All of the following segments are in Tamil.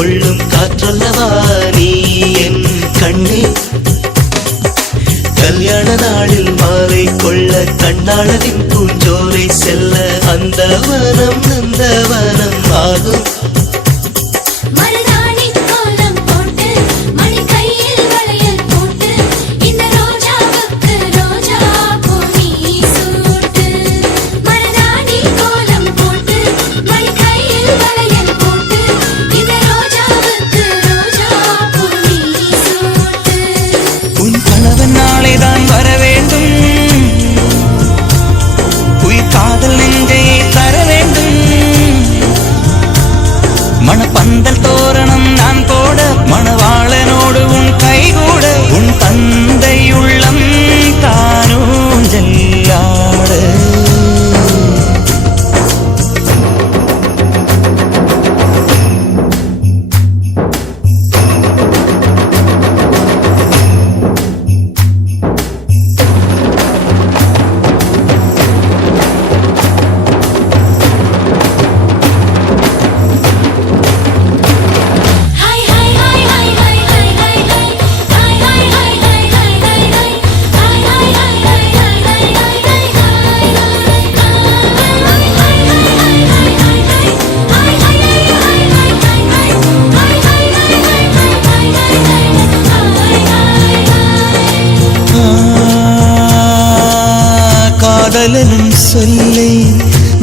கொள்ளும் காற்றல்லவா நீ என் கண்ணே. கல்யாண நாளில் மாலை கொள்ள கண்ணாளரின் பூஞ்சோலை செல்ல அந்த வனம் நந்தவனம் ஆகும். மணப்பந்தல் தோரணம் நான் போட மணவாளனோடு உன் கைகூட உன் தந்தை உள்ளம் தானூஞ்செல்லாட. காதலனும் சொல்லை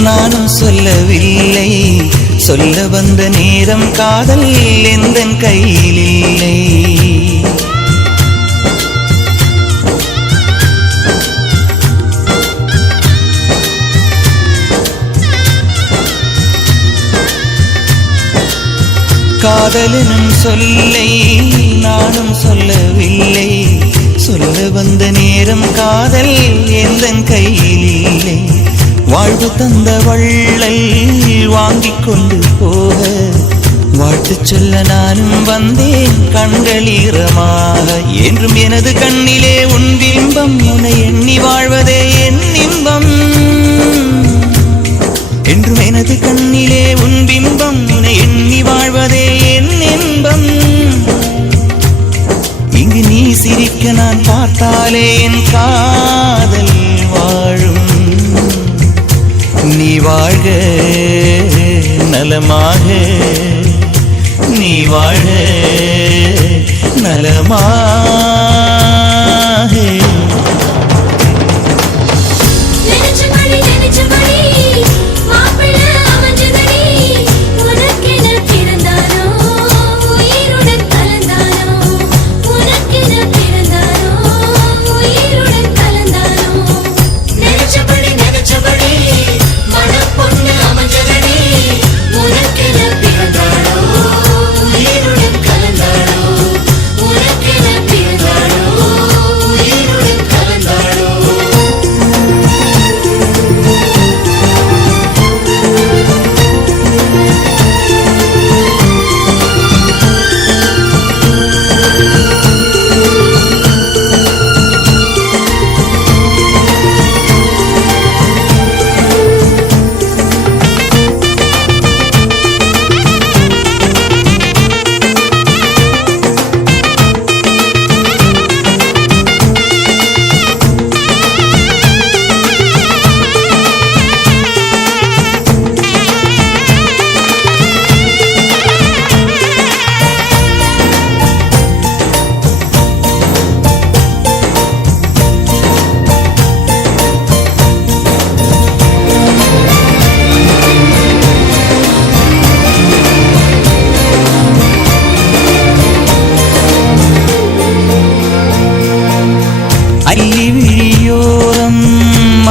நானும் சொல்லவில்லை, சொல்ல வந்த நேரம் காதல் எந்தன் கையில் இல்லை. காதலனும் சொல்லை நானும் சொல்லவில்லை, சொல்ல வந்த நேரம் காதல் எந்தன் கையில் இல்லை. வாழ்வு தந்த வள்ளல் வாங்கிக் கொண்டு போக வாழ்த்து சொல்ல நானும் வந்தேன் கண்களீரமாக. என்றும் எனது கண்ணிலே உன் பிம்பம், உன்னை எண்ணி வாழ்வதே என் இன்பம். என்றும் எனது கண்ணிலே உன் பிம்பம், உன்னை எண்ணி வாழ்வதே என் இன்பம். இங்கு நீ சிரிக்க நான் பார்த்தாலே என் காதல் வாழும். நீ வாழ்க நலமாக, நீ வாழ்க நலமாக.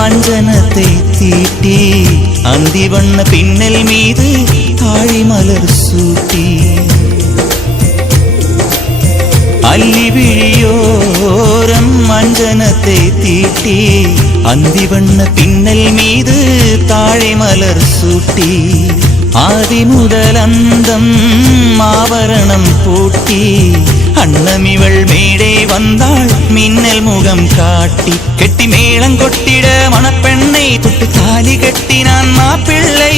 அஞ்சனத்தை தீட்டி அந்தி வண்ண பின்னல் மீது தாழி மலர் சூட்டி அல்லி விழியோரம் அஞ்சனத்தை தீட்டி அந்தி வண்ண பின்னல் மீது தாழை மலர் சூட்டி ஆதி முதல் அந்தம் ஆவரணம் பூட்டி அன்னமிவள் மேடை வந்தாள் மின்னல் முகம் காட்டி கெட்டி மேளம் கொட்டிட மணப்பெண்ணை தொட்டு தாலி கட்டினான் மாப்பிள்ளை.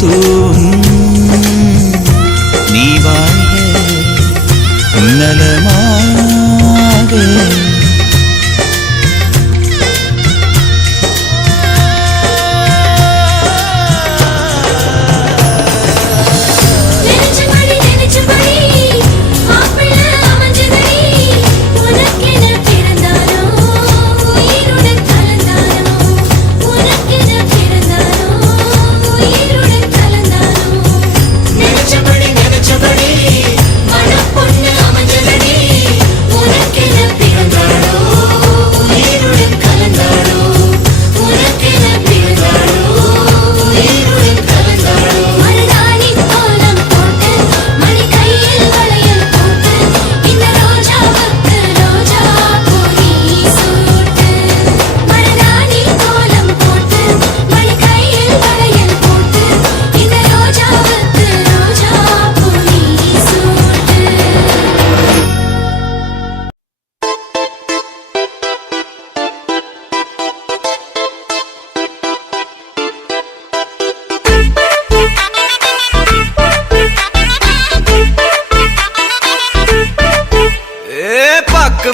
தூவும் நீ வாழ்க நலமாக.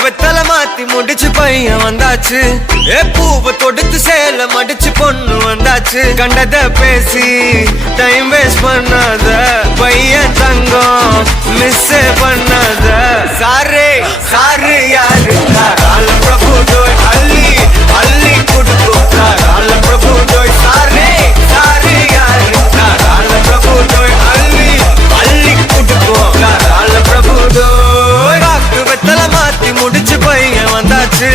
வெத்தல மாத்தி முடிச்சு பையன் வந்தாச்சு. பூவை தொடுத்து சேல மடிச்சு பொண்ணு வந்தாச்சு. கண்டத பேசி டைம் வேஸ்ட் பண்ணாத பையன் தங்கம் மிஸ் பண்ணாத. சாரு சாரு யாரு கால பிரபு தோய் அள்ளி அள்ளி குடுக்கும் கால பிரபு தோய். சாரு சாரு யாரு கால பிரபு தோய் அள்ளி அள்ளி குடுக்கும் கால பிரபு தோய். வெத்தல மாத்தி முடிச்சு பையன் வந்தாச்சு.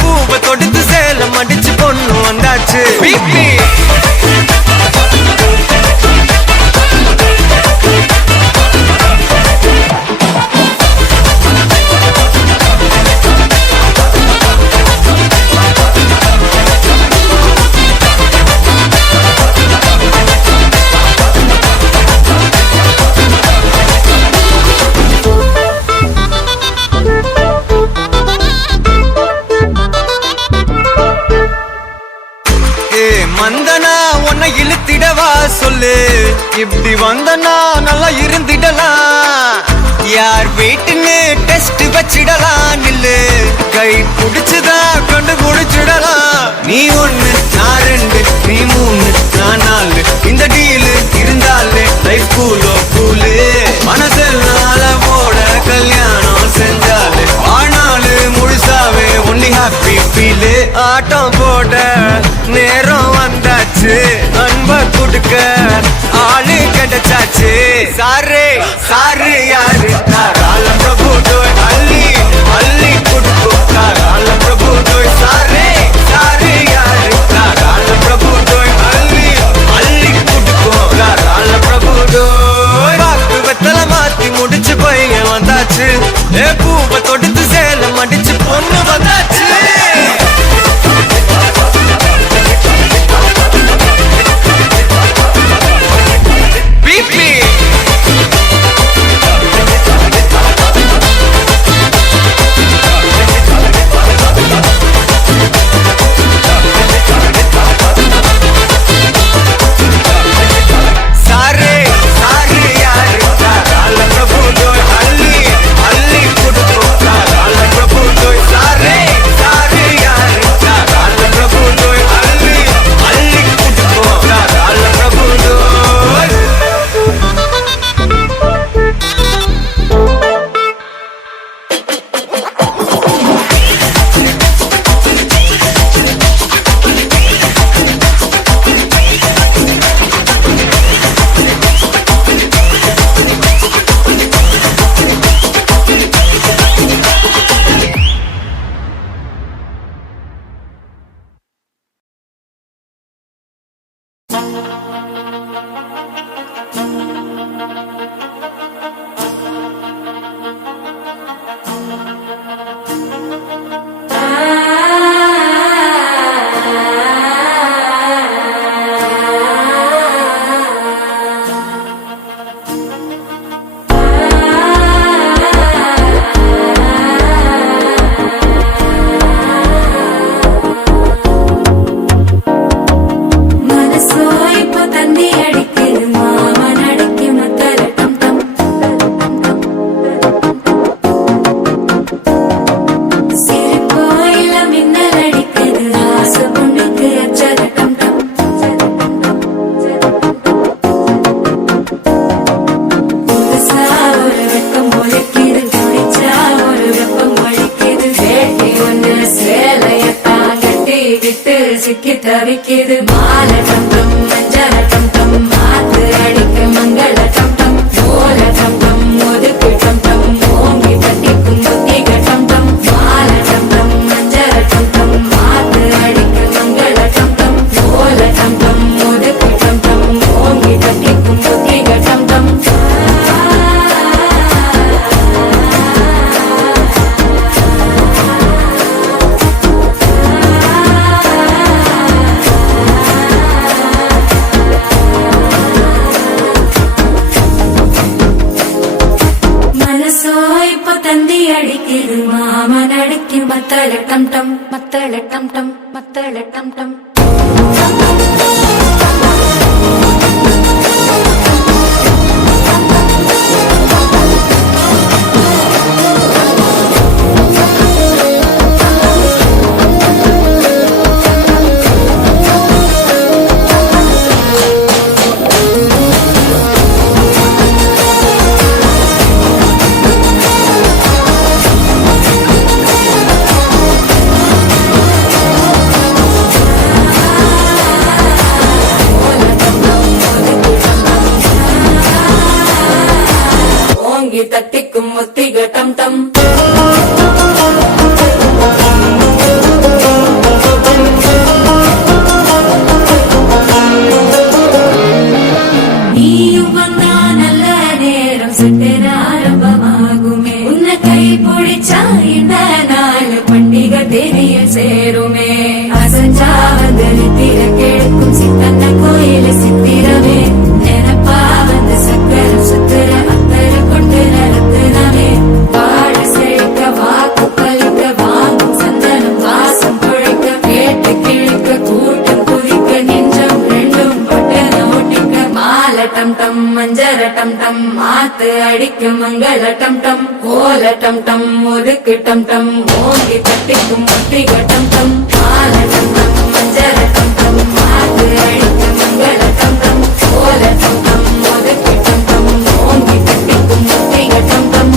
பூவை தொடுத்து சேல மடிச்சு பொண்ணு வந்தாச்சு. மந்தனா உன்னை இழுத்திடவா சொல்லு. இப்படி வந்தனா நல்லா இருந்திடலாம். யார் வீட்டுன்னு டெஸ்ட் வச்சிடலாம். நில்லு கை புடிச்சுதா கண்டு புடிச்சிடலாம். நீ ஒண்ணு நான் ரெண்டு நீ மூணு நான் நாலு. இந்த டீலு இருந்தாலே லைஃப் கூலோ கூலு. மனசெல்லாம் போட கல்யாணம் செஞ்சாலே ஆனாலு முழுசாவே ஒன்லி ஹாப்பி ஃபீலு. ஆட்டம் போட நேரம் வந்தாச்சு. அன்ப குடுக்க ஆளு கிடைச்சாச்சு. சாரு சாரு யாரு கால பிரபு தோய் அள்ளி அள்ளி குடுக்கும் கால பிரபு தோய். சாரு சாரு யாரு கால பிரபு தோய் அள்ளி அள்ளி குடுக்கும் கால பிரபு தோய். வெத்தல மாத்தி முடிச்சு பையன் வந்தாச்சு. பூவை தொடுத்து சேல மடிச்சு பொண்ணு வந்தாச்சு. Soy potente. சிக்கி தவிக்குது மாலை டம் டம் மஞ்சள டம் டம் மாத்து அடிக்க மங்கள டம் டம் ஓல டம் டம் ஒதுக்கு டம் டம் ஓங்கி தட்டிக்கும் முத்திக டம் டம் மாலை டம் டம் மஞ்சள டம் டம் மாத்து அடிக்க மங்கள டம் டம் ஓல டம் டம் ஒதுக்கு டம் டம் ஓங்கி தட்டிக்கும் முத்திக டம் டம் மனசோ இப்ப தந்தி அடிக்குது மாமன் அடிக்கு மத்தள டம் டம் மத்தள டம் டம் மத்தள டம் டம் ஓங்கி தட்டிக்கும் முத்திக டம் டம் நீயும் வந்தா நல்ல நேரம் சட்டென ஆரம்பமாகுமே உன்னை கை பிடிச்சா இந்த நாள் பண்டிகை தேதியில் சேருமே அசஞ்சா வந்து நித்திர கேட்கும் சித்தன்ன கோயில சித்திரமே நினைப்பா வந்து சக்கரம் சுத்துற அத்தர கொண்டு நடத்துனவே வாழ செழிக்க வாக்கு பலிக்க வாங்கும் சந்தனம் வாசம் குழைக்க கேட்டு கிழிக்க கூட்டம் குதிக்க நெஞ்சம் ரெண்டும் பொட்டன ஒட்டிக்க மாலை டம் டம் மஞ்சர டம் டம் மாத்து அடிக்க மங்கள டம் டம் ஓல டம் டம் ஒதுக்கு டம் டம் ஓங்கி தட்டிக்கும் முத்திக டம் டம் மாலை டம் டம் மஞ்சர டம் டம் மாத்து அடிக்க மங்கள டம் டம் ஓல டம் டம் ஒதுக்கு டம் டம் ஓங்கி தட்டிக்கும் முத்திக டம் டம்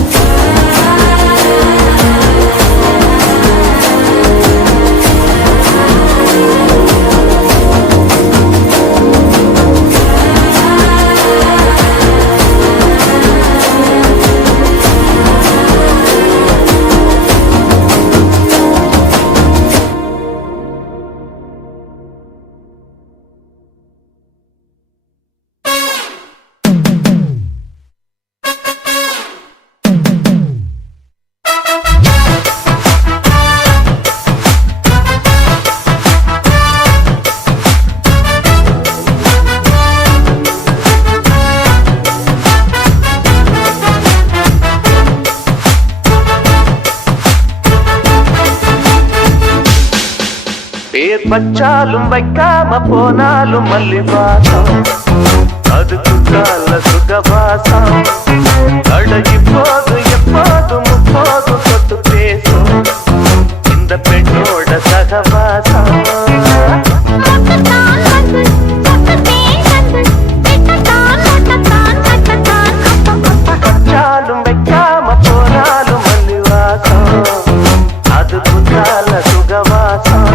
பேர் பச்சாலும் வைக்காம போனாலும் மல்லி வாசம் அதுக்கு கால சுகவாசம் அழகி போது எப்போதும் முப்போதும் சொத்து பேசும் இந்த பெண்ணோட சகவாசம் பச்சாலும் வைக்காம போனாலும் மல்லி வாசம் அதுக்கு கால சுகவாசம்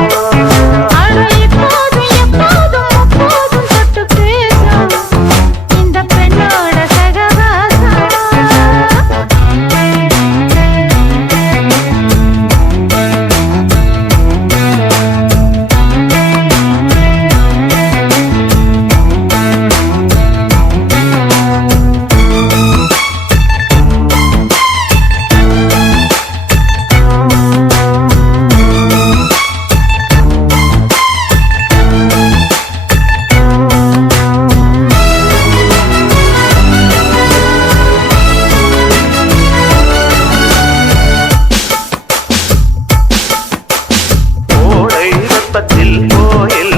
கோயில்